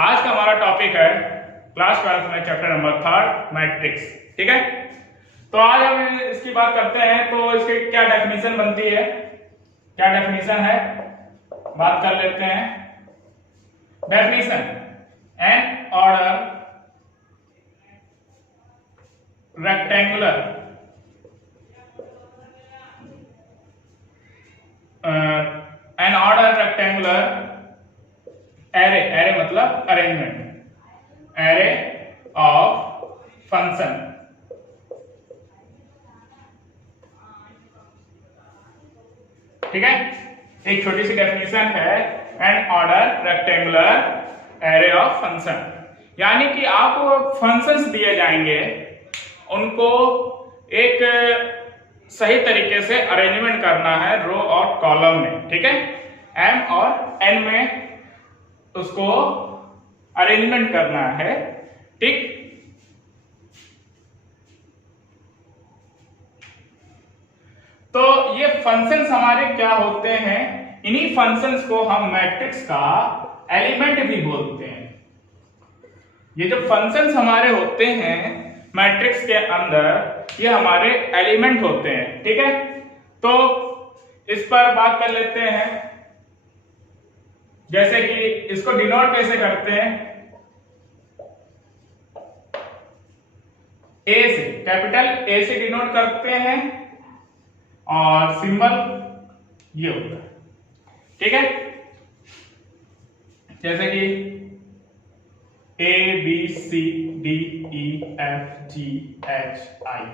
आज का हमारा टॉपिक है क्लास 12 में चैप्टर नंबर 3 मैट्रिक्स। ठीक है, तो आज हम इसकी बात करते हैं। तो इसकी क्या डेफिनेशन बनती है, क्या डेफिनेशन है, बात कर लेते हैं। Definition: n order rectangular n order rectangular array, array मतलब अरेंजमेंट, एरे ऑफ फंक्शन। ठीक है, एक छोटी सी डेफिनेशन है, n order rectangular array of function, यानी कि आपको फंक्शंस दिए जाएंगे, उनको एक सही तरीके से अरेंजमेंट करना है रो और कॉलम में। ठीक है, एम और एन में उसको अरेंजमेंट करना है। ठीक, तो ये फंक्शंस हमारे क्या होते हैं, इन्हीं फंक्शंस को हम मैट्रिक्स का एलिमेंट भी बोलते हैं। ये जो फंक्शंस हमारे होते हैं मैट्रिक्स के अंदर, ये हमारे एलिमेंट होते हैं। ठीक है, तो इस पर बात कर लेते हैं। जैसे कि इसको डिनोट कैसे करते हैं, ए से, कैपिटल ए से डिनोट करते हैं और सिंबल ये होता है। ठीक है, जैसे कि A B C D E F G H I,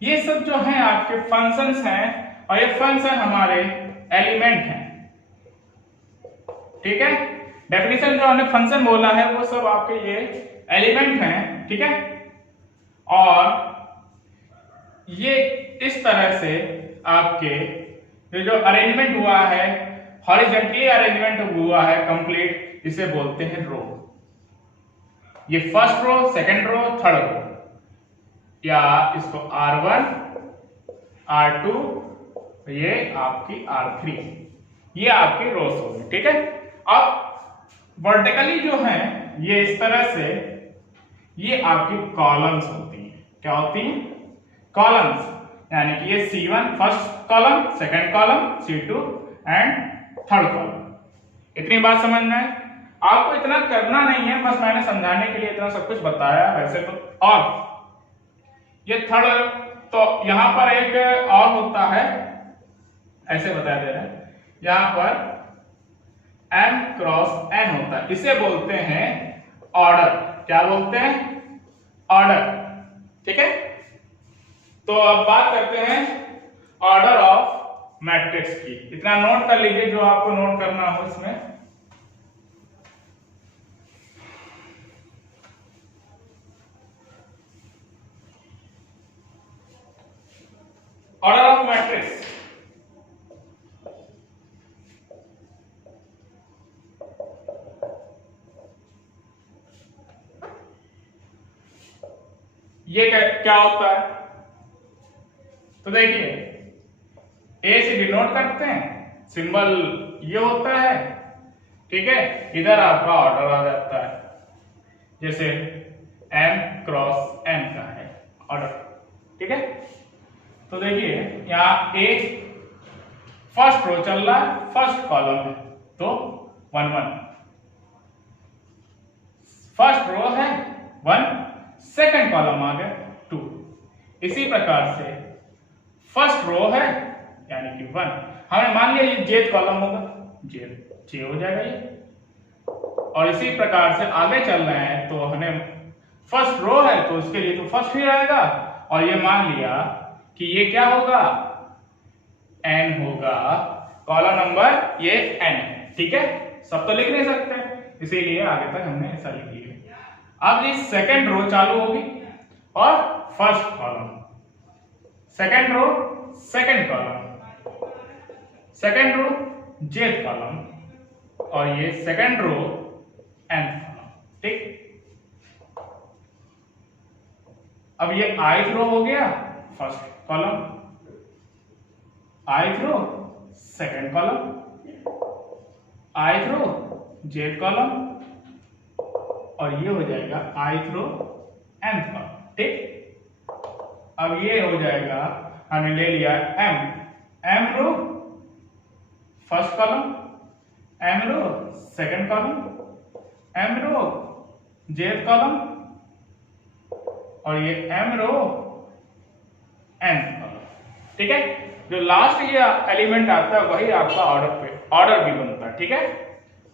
ये सब जो है आपके फंक्शंस हैं और ये फंक्शन हमारे एलिमेंट हैं। ठीक है, डेफिनेशन जो हमने फंक्शन बोला है वो सब आपके ये एलिमेंट हैं। ठीक है, और ये इस तरह से आपके ये जो अरेंजमेंट हुआ है, हॉरिजॉन्टली अरेंजमेंट हुआ है कंप्लीट, इसे बोलते हैं रो। ये first row, second row, third row, या इसको R1 R2, ये आपकी R3, ये आपकी रोस होगी। ठीक है, अब वर्टिकली जो है ये इस तरह से, ये आपकी कॉलम्स होती हैं। क्या होती हैं? कॉलम्स, यानी कि ये C1 first column, second column, C2 and third column. इतनी बात समझ में है? आपको इतना करना नहीं है, बस मैंने समझाने के लिए इतना सब कुछ बताया वैसे तो। और ये थर्ड, तो यहां पर एक और होता है, ऐसे बता दे रहे हैं, यहां पर m क्रॉस n होता है, इसे बोलते हैं ऑर्डर। क्या बोलते हैं? ऑर्डर। ठीक है, तो अब बात करते हैं ऑर्डर ऑफ मैट्रिक्स की। इतना नोट कर लीजिए जो आपको नोट करना हो इसमें। ऑर्डर ऑफ मैट्रिक्स, ये क्या होता है? तो देखिए, ए से डिनोट करते हैं, सिंबल ये होता है। ठीक है, इधर आपका ऑर्डर आ जाता है, जैसे m क्रॉस n का है ऑर्डर। ठीक है, तो देखिए यहां ए फर्स्ट रो चल रहा है, फर्स्ट कॉलम है, तो 1 1, फर्स्ट रो है 1, सेकंड कॉलम आ गया 2। इसी प्रकार से फर्स्ट रो है यानी कि 1, हमने मान लिया ये जेथ कॉलम होगा, जे हो जाएगा ये। और इसी प्रकार से आगे चल रहे हैं, तो हमें फर्स्ट रो है तो उसके लिए तो फर्स्ट ही रहेगा, और ये मान लिया कि ये क्या होगा, n होगा, कॉलम नंबर ये n है। ठीक है, सब तो लिख नहीं सकते, इसीलिए आगे तक हमने ऐसा लिख लिया। अब ये सेकंड रो चालू होगी और first column, second row, second column, second row, jth column, और ये सेकंड रो, nth कॉलम। ठीक, अब ये ith रो हो गया, फर्स्ट कॉलम, ith रो, सेकंड कॉलम, ith रो, जेथ कॉलम, और ये हो जाएगा ith रो nth कॉलम, ठीक। अब ये हो जाएगा, हमने ले लिया m row first column, m row second column, m row jth column और ये m रो nth कॉलम, ठीक है। जो लास्ट ये एलिमेंट आता है वही आपका ऑर्डर भी बनता है, ठीक है,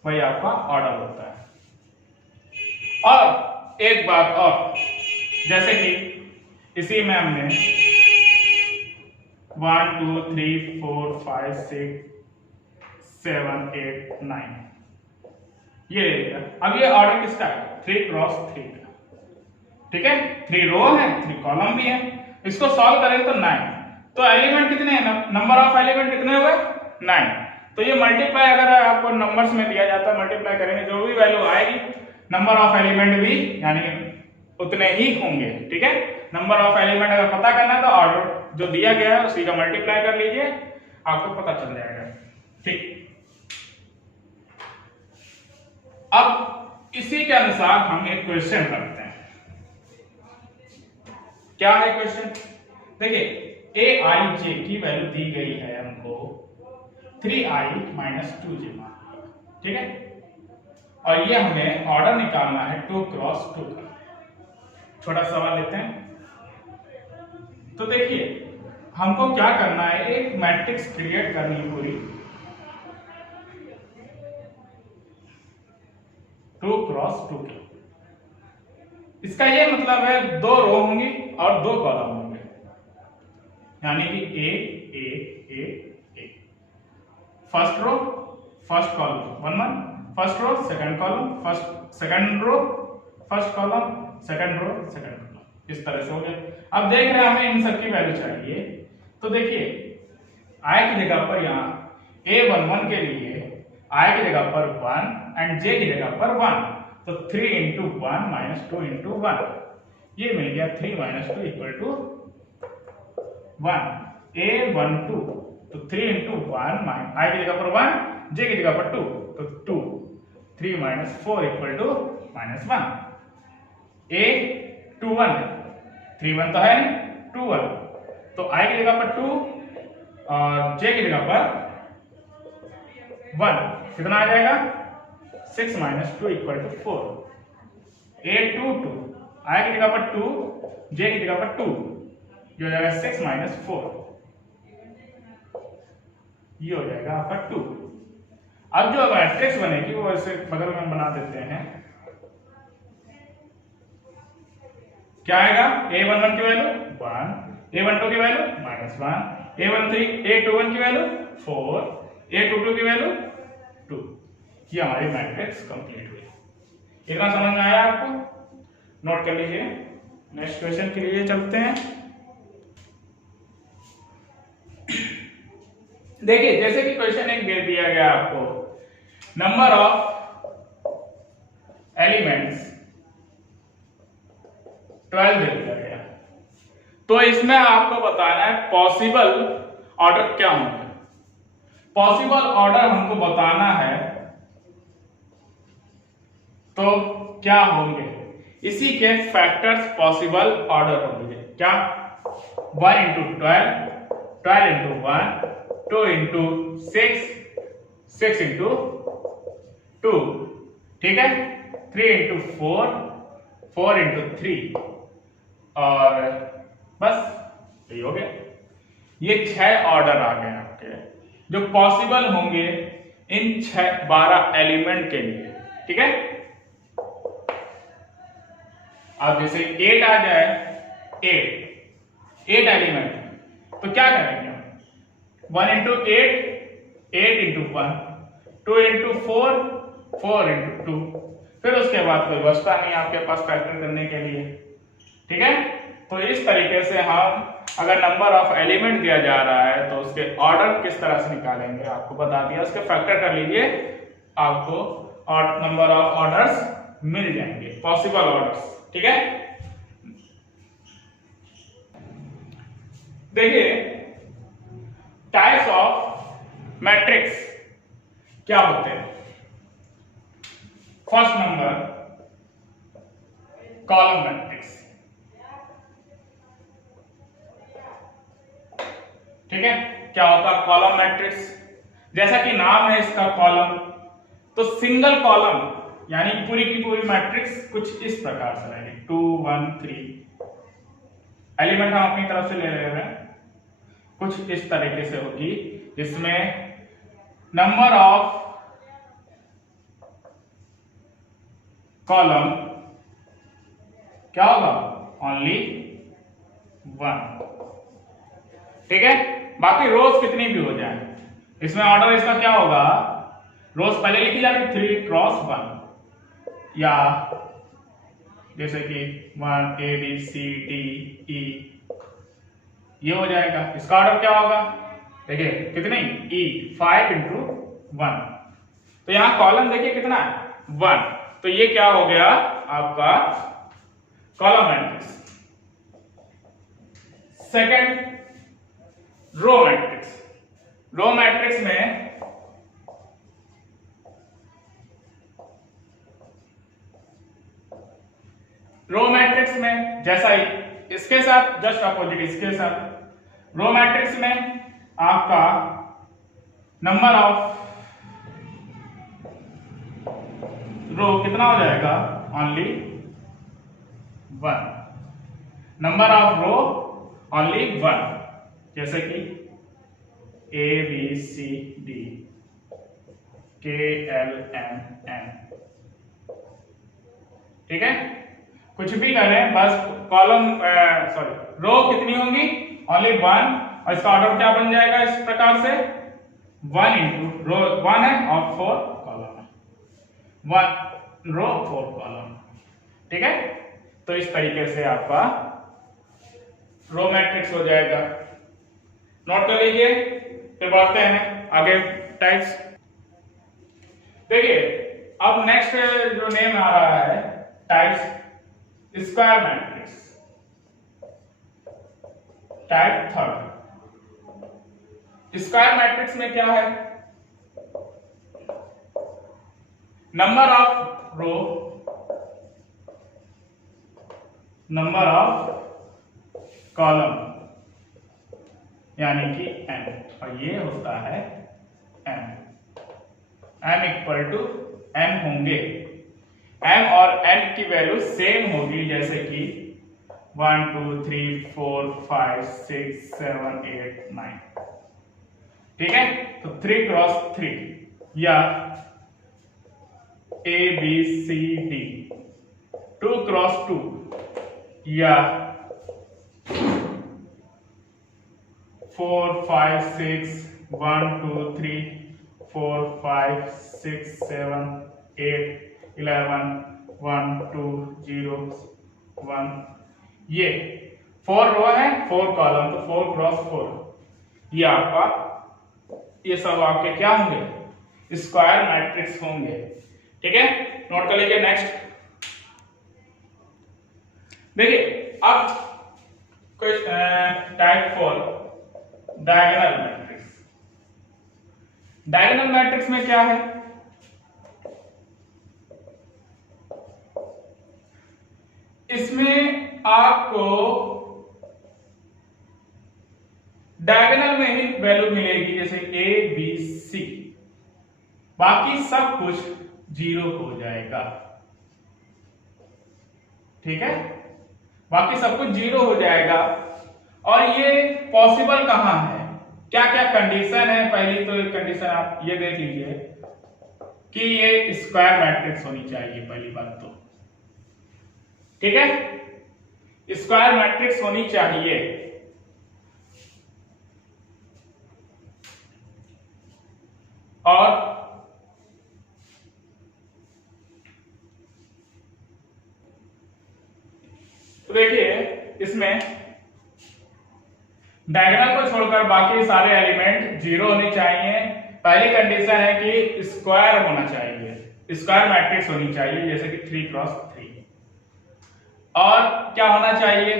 वही आपका ऑर्डर होता है। और एक बात और, जैसे कि इसी में हमने 1 2 3 4 5 6 7 8 9 ये ले लिया। अब ये ऑर्डर किसका है? 3 क्रॉस 3 का, ठीक है। 3 रो है, 3 कॉलम भी है। इसको सॉल्व करें तो 9। तो एलिमेंट कितने हैं? नंबर ऑफ एलिमेंट कितने हुए? 9। तो ये मल्टीप्लाई अगर आपको नंबर्स में दिया जाता है, मल्टीप्लाई करेंगे जो भी वैल्यू आएगी नंबर ऑफ एलिमेंट भी यानी उतने ही होंगे, ठीक है। नंबर ऑफ एलिमेंट अगर पता करना है तो ऑर्डर जो दिया गया है उसी का मल्टीप्लाई कर लीजिए, आपको पता चल जाएगा, ठीक। अब इसी के अनुसार हम एक क्वेश्चन करते हैं। क्या है क्वेश्चन? देखिए aij की वैल्यू दी गई है हमको 3i - 2j, ठीक है। और ये हमें ऑर्डर निकालना है 2 क्रॉस 2 का। छोटा सवाल लेते हैं। तो देखिए हमको क्या करना है, एक मैट्रिक्स क्रिएट करनी है पूरी 2 क्रॉस 2 की। इसका ये मतलब है 2 रो होंगी और 2 कॉलम होंगे, यानी कि A first row first column 1 1, first row second column second row first column second row second column, इस तरह से हो गया। अब देख रहे हैं हमें इन सब की वैल्यू चाहिए। तो देखिए i की जगह पर यहाँ a11 के लिए i की जगह पर 1 एंड j की जगह पर 1, तो 3 × 1 - 2 × 1 ये मिल गया 3 - 2 = 1। a12 तो 3 × 1 i की जगह पर 1 j की जगह पर 2 तो 2, 3 - 4 = -1। a21 3 1 तो है नहीं, 2 1 तो i की जगह पर 2 और j की जगह पर 1 कितना आ जाएगा? 6 - 2 = 4। a22 i की जगह पर 2 j की जगह पर 2 ये हो जाएगा 6 - 4, ये हो जाएगा आपका 2। अब जो मैट्रिक्स बनेगी वो ऐसे बगल में बना देते हैं। क्या आएगा? a11 की वैल्यू 1, a12 की वैल्यू -1, a21 की वैल्यू 4, a22 की वैल्यू 2। ये हमारी मैट्रिक्स कंप्लीट हुई। इतना समझ में आया आपको? नोट कर लीजिए। नेक्स्ट क्वेश्चन के लिए चलते हैं। देखिए जैसे कि क्वेश्चन एक दे दिया गया आपको, नंबर ऑफ एलिमेंट्स 12 दे दिया गया, तो इसमें आपको बताना है पॉसिबल ऑर्डर क्या होंगे। पॉसिबल ऑर्डर हमको बताना है तो क्या होंगे, इसी के फैक्टर्स पॉसिबल ऑर्डर होंगे। क्या? 1 × 12, 12 × 1, 2 × 6, 6 × 2, ठीक है, 3 × 4, 4 × 3 और बस ये हो गया। ये 6 ऑर्डर आ गए आपके जो पॉसिबल होंगे इन 12 एलिमेंट के लिए, ठीक है। अब जैसे 8 आ जाए, 8 एलिमेंट, तो क्या करेंगे हम? 1 × 8, 8 × 1, 2 × 4, 4 × 2, फिर उसके बाद कोई बचता नहीं आपके पास फैक्टर करने के लिए, ठीक है। तो इस तरीके से हम अगर नंबर ऑफ एलिमेंट दिया जा रहा है तो उसके ऑर्डर किस तरह से निकालेंगे आपको बता दिया। उसके फैक्टर कर लीजिए, आपको और नंबर ऑफ ऑर्डर्स मिल जाएंगे, पॉसिबल ऑर्डर्स, ठीक है। देखिए टाइप्स ऑफ मैट्रिक्स क्या होते हैं। First number column matrix. ठीक है, क्या होता है कॉलम मैट्रिक्स? जैसा कि नाम है इसका कॉलम, तो सिंगल कॉलम यानी पूरी की पूरी मैट्रिक्स कुछ इस प्रकार से रहेगी 2 1 3। एलिमेंट हम अपनी तरफ से ले रहे हैं, कुछ इस तरीके से होगी, जिसमें नंबर ऑफ कॉलम क्या होगा? ओनली 1। ठीक है, बाकी रोज कितनी भी हो जाए, इसमें ऑर्डर इसका क्या होगा? रोज पहले लिखी जाएगी 3 क्रॉस 1, या जैसे कि 1 A B C D E, ये हो जाएगा। इसका ऑर्डर क्या होगा? देखिए कितनी E 5 into 1, तो यहां कॉलम देखिए कितना है? 1। तो ये क्या हो गया आपका column matrix. Second, row matrix. Row matrix में जैसा ही इसके साथ जस्ट अपोजिट, इसके साथ रो मैट्रिक्स में आपका नंबर ऑफ रो कितना हो जाएगा? Only 1। Number of row only 1, जैसे कि A B C D K L M N। ठीक है, कुछ भी करें, बस कॉलम रो कितनी होंगी? ओनली 1, और इसका ऑर्डर क्या बन जाएगा इस प्रकार से 1 इंटू रो 1 है और 4 कॉलम है, 1 रो 4 कॉलम। ठीक है, तो इस तरीके से आपका रो मैट्रिक्स हो जाएगा। नोट कर लीजिए, फिर बढ़ते हैं आगे टाइप्स। देखिए अब नेक्स्ट जो नेम आ रहा है types, square matrix, type third. Square matrix में क्या है? Number of row, number of column यानी कि n, और ये होता है m इक्वल टू n होंगे। m और n की वैल्यू सेम होगी, जैसे कि 1 2 3 4 5 6 7 8 9। ठीक है, तो 3 क्रॉस 3 या A B C D, 2 cross 2 या 4 5 6 1 2 3 4 5 6 7 8 11 1 2 0 1। ये 4 रो है 4 कॉलम, तो 4 क्रॉस 4 ये आपका, ये सब आपके क्या होंगे? स्क्वायर मैट्रिक्स होंगे। ठीक है, नोट कर लीजिए। नेक्स्ट देखिए अब type 4 diagonal matrix. Diagonal matrix में क्या है? इसमें आपको डायगोनल में ही वैल्यू मिलेगी, जैसे A B C, बाकी सब कुछ 0 हो जाएगा। ठीक है, बाकी सब कुछ 0 हो जाएगा। और ये पॉसिबल कहां है? क्या क्या कंडीशन है? पहली तो कंडीशन आप ये देख लीजिए कि ये स्क्वायर मैट्रिक्स होनी चाहिए, पहली बात तो। ठीक है, स्क्वायर मैट्रिक्स होनी चाहिए। और तो देखिए इसमें डायगोनल को छोड़कर बाकी सारे एलिमेंट 0 होने चाहिए। पहली कंडीशन है कि स्क्वायर होना चाहिए, स्क्वायर मैट्रिक्स होनी चाहिए, जैसे कि 3 क्रॉस 3। और क्या होना चाहिए?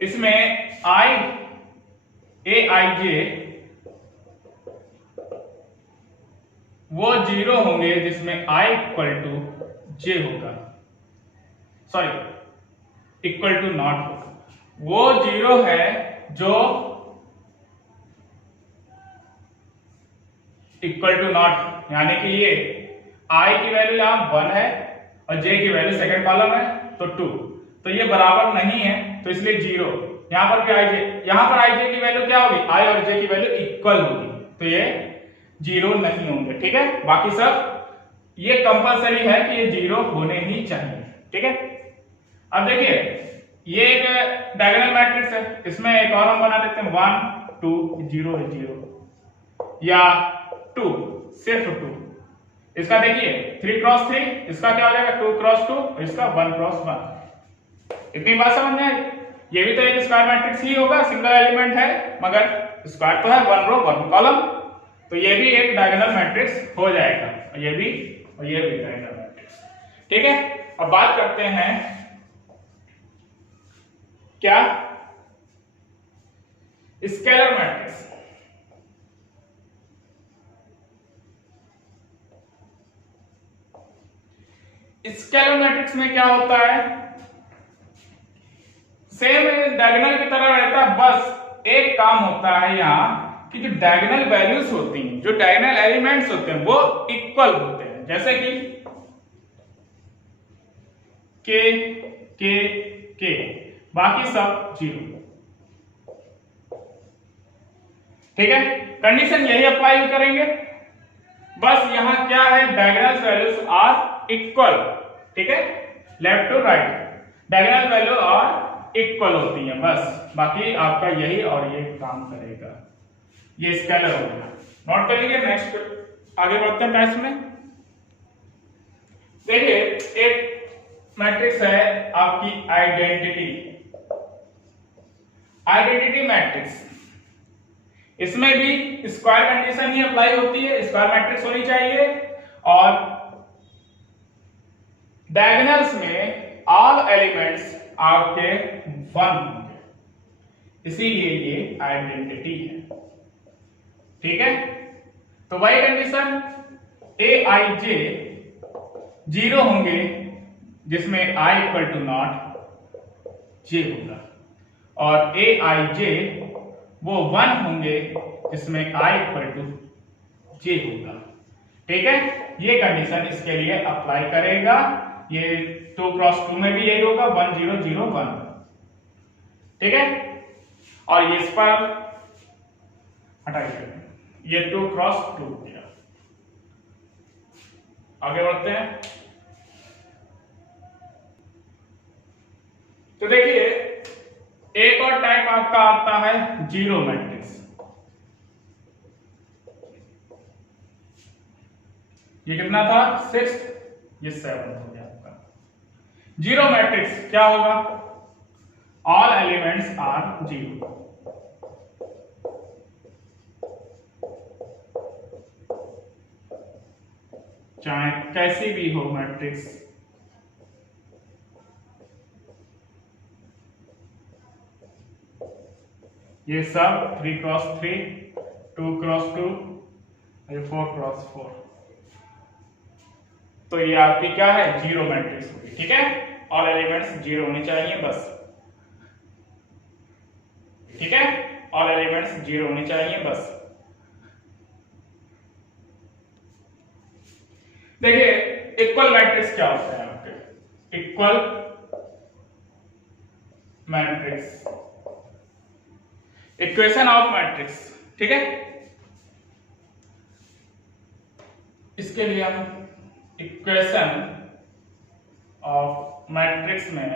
इसमें Aij वो 0 होंगे, जिसमें I इक्वल टू जे होगा, सॉरी इक्वल टू नॉट होगा। वो जीरो है जो इक्वल टू नॉट, यानी कि ये आई की वैल्यू यहां 1 है और जे की वैल्यू सेकंड कॉलम है तो 2, तो ये बराबर नहीं है तो इसलिए जीरो। यहां पर भी आई जे, यहां पर आई जे की वैल्यू क्या होगी, आई और जे की वैल्यू इक्वल होगी तो ये जीरो नहीं होंगे। ठीक है, बाकी सब ये कंपलसरी है कि ये जीरो होने ही चाहिए। ठीक है, अब देखिए ये एक डायगोनल मैट्रिक्स है, इसमें एक और हम बना देते हैं 1 2 0 0 या 2 सिर्फ 2। इसका देखिए 3 क्रॉस 3, इसका क्या हो जाएगा 2 क्रॉस 2 और इसका 1 क्रॉस 1। इतनी बात समझ में आई? ये भी तो एक स्क्वायर मैट्रिक्स ही होगा, सिंगल एलिमेंट है मगर स्क्वायर तो है, 1 रो 1 कॉलम, तो ये भी एक डायगोनल मैट्रिक्स हो जाएगा और ये भी डायगोनल मैट्रिक्स। ठीक है, अब बात करते हैं क्या, स्केलर मैट्रिक्स। स्केलर मैट्रिक्स में क्या होता है, सेम डायगोनल की तरह रहता है, बस एक काम होता है यहाँ कि जो डायगोनल वैल्यूज होती हैं, जो डायगोनल एलिमेंट्स होते हैं वो इक्वल होते हैं, जैसे कि के बाकी सब जीरो। ठीक है, कंडीशन यही अप्लाई करेंगे, बस यहां क्या है, डायगोनल वैल्यूज आर इक्वल। ठीक है, left to right diagonal value are equal होती है, बस बाकी आपका यही और ये काम करेगा, ये स्केलर हो गया। नोट कर लीजिए, नेक्स्ट आगे बढ़ते हैं टेस्ट में। देखिए एक मैट्रिक्स है आपकी आइडेंटिटी मैट्रिक्स, इसमें भी स्क्वायर कंडीशन ही अप्लाई होती है, स्क्वायर मैट्रिक्स होनी चाहिए और डायगोनल्स में ऑल एलिमेंट्स आपके 1 होंगे, इसीलिए ये आइडेंटिटी है। ठीक है, तो वही कंडीशन ए आई जे जीरो होंगे जिसमें आई इक्वल टू नॉट जे होगा, और ए आई जे वो 1 होंगे जिसमें आई इक्वल टू जे होगा। ठीक है, ये कंडीशन इसके लिए अप्लाई करेगा, ये 2 क्रॉस 2 में भी यही होगा 1 0 0 1। ठीक है, और ये इस पर हटाइए, ये 2 क्रॉस 2 हो गया। आगे बढ़ते हैं, तो देखिए एक और टाइप आपका आता है जीरो मैट्रिक्स। ये कितना था 6, ये 7 हो गया आपका। जीरो मैट्रिक्स क्या होगा, ऑल एलिमेंट्स आर जीरो, चाहे कैसी भी हो मैट्रिक्स, ये सब 3 क्रॉस 3 2 क्रॉस 2 ये 4 क्रॉस 4, तो ये आपकी क्या है जीरो मैट्रिक्स होगी। ठीक है, ऑल एलिमेंट्स जीरो होने चाहिए बस। ठीक है, ऑल एलिमेंट्स जीरो होने चाहिए बस। देखिए इक्वल मैट्रिक्स क्या होता है आपके, equal matrix, equation of matrix. ठीक है, इसके लिए हम इक्वेशन ऑफ मैट्रिक्स में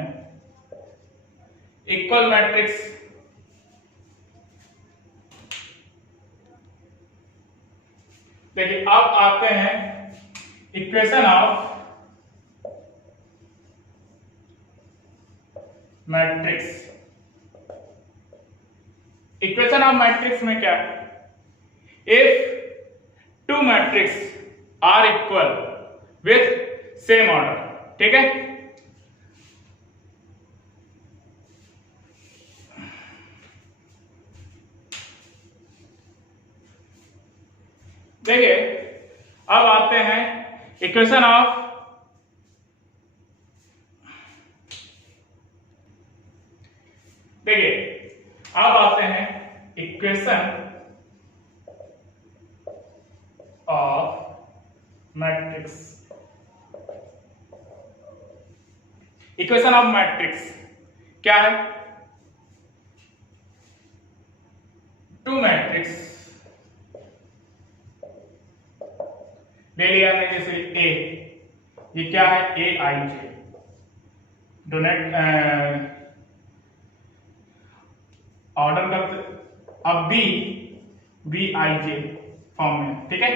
इक्वल मैट्रिक्स देखिए, अब आते हैं equation of matrix. Equation of matrix में क्या है, if 2 matrix are equal with same order. ठीक है, देखिए अब आते हैं इक्वेशन ऑफ देखिए अब आते हैं equation of matrix. Equation of matrix क्या है? टू मैट्रिक्स ले लिया हमने, जैसे ए, ये क्या है? ए आई जे, डोनेट ऑर्डर करते। अब बी आई जे फॉर्म में, ठीक है।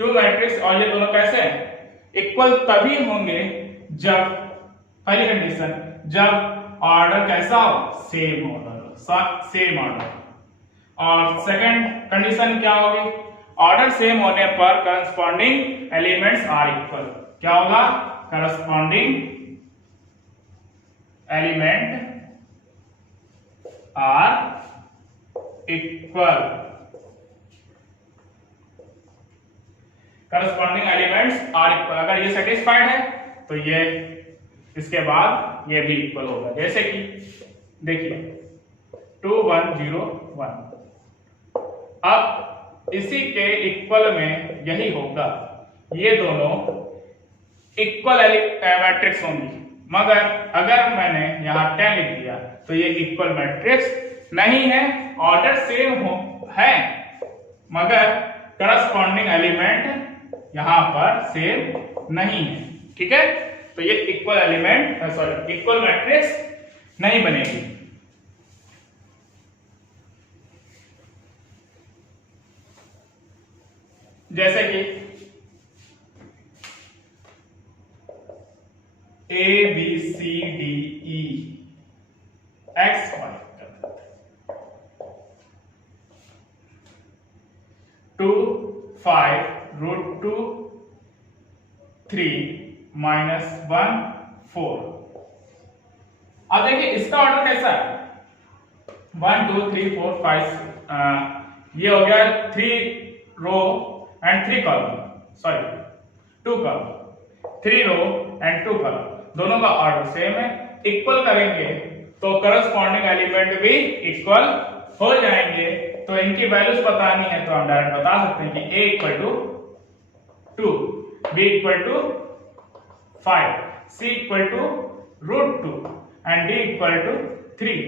टू मैट्रिक्स और ये दोनों कैसे हैं? इक्वल तभी होंगे जब, पहली कंडीशन, जब ऑर्डर कैसा हो? Same order, same order. और सेकंड कंडीशन क्या होगी? ऑर्डर सेम होने पर करस्पॉन्डिंग एलिमेंट्स आर इक्वल। क्या होगा? Corresponding element are equal. Corresponding elements are equal, अगर ये सेटिस्फाइड है तो ये, इसके बाद ये भी इक्वल होगा। जैसे कि देखिए 2 1 0 1, अब इसी के इक्वल में यही होगा, ये दोनों इक्वल मैट्रिक्स होंगी। मगर अगर मैंने यहां 10 लिख दिया तो ये इक्वल मैट्रिक्स नहीं है, ऑर्डर सेम है मगर करस्पॉन्डिंग एलिमेंट यहां पर सेम नहीं है, ठीक है। तो ये equal element, sorry, equal matrix नहीं बनेगी। जैसे कि A B C D E X Y, 2 5 √2 3 -1 4। अब देखिए इसका ऑर्डर कैसा है? 1 2 3 4 5, ये हो गया 3 row and 3 column, sorry 2 column, 3 row and 2 column, दोनों का ऑर्डर सेम है। इक्वल करेंगे तो करस्पॉन्डिंग एलिमेंट भी इक्वल हो जाएंगे। तो इनकी वैल्यूज बतानी है तो हम डायरेक्ट बता सकते हैं कि a equal to 2, b equal to 5, c equal to √2 and d equal to 3,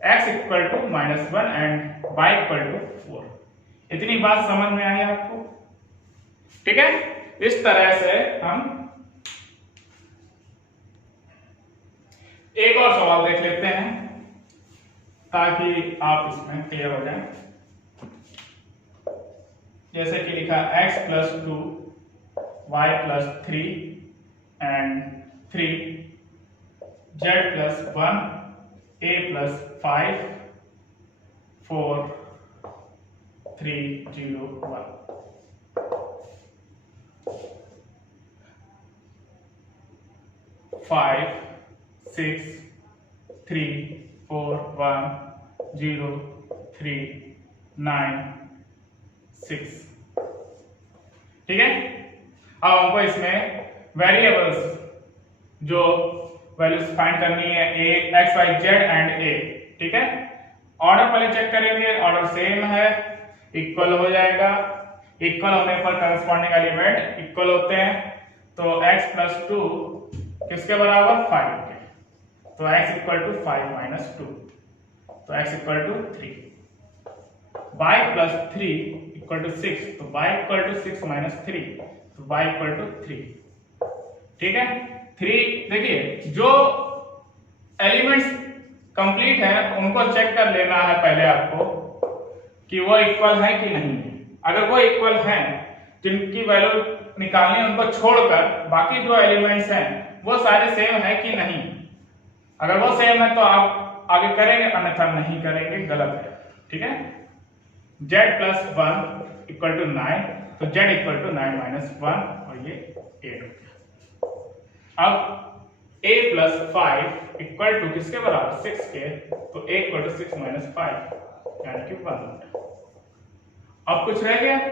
x equal to -1 and y equal to 4। इतनी बात समझ में आई आपको? ठीक है, इस तरह से हम एक और सवाल देख लेते हैं ताकि आप इसमें क्लियर हो जाए। जैसे कि लिखा x + 2 y + 3 and 3 z + 1 a + 5 4 3 0 1। Five 6 3 4 1 0 3 9 6, ठीक है। अब हमको इसमें वेरिएबल्स जो वैल्यूज फाइंड करनी है, a x y z and a, ठीक है। ऑर्डर पहले चेक करेंगे, ऑर्डर सेम है, इक्वल हो जाएगा। इक्वल होने पर करस्पॉन्डिंग एलिमेंट इक्वल होते हैं। तो x + 2 किसके बराबर? 5 के। तो x इक्वल टू 5 - 2, तो x equal to 3। y + 3 equal to 6, तो y इक्वल टू 6 - 3, तो y इक्वल टू 3, ठीक है। 3, देखिए जो एलिमेंट्स कंप्लीट है उनको चेक कर लेना है पहले आपको कि वो इक्वल है कि नहीं है। अगर वो इक्वल है, जिनकी वैल्यू निकालनी है उनको छोड़कर बाकी जो एलिमेंट्स हैं वो सारे सेम है कि नहीं। अगर वो सेम है तो आप आगे करेंगे, अन्यथा नहीं करेंगे, गलत है, ठीक है। z + 1 इक्वल टू 9, तो z इक्वल टू 9 - 1 और ये 8 हो गया। अब a + 5 इक्वल टू किसके बराबर? 6 के, तो a इक्वल टू 6 - 5 यानी कि 1। अब कुछ रह गया?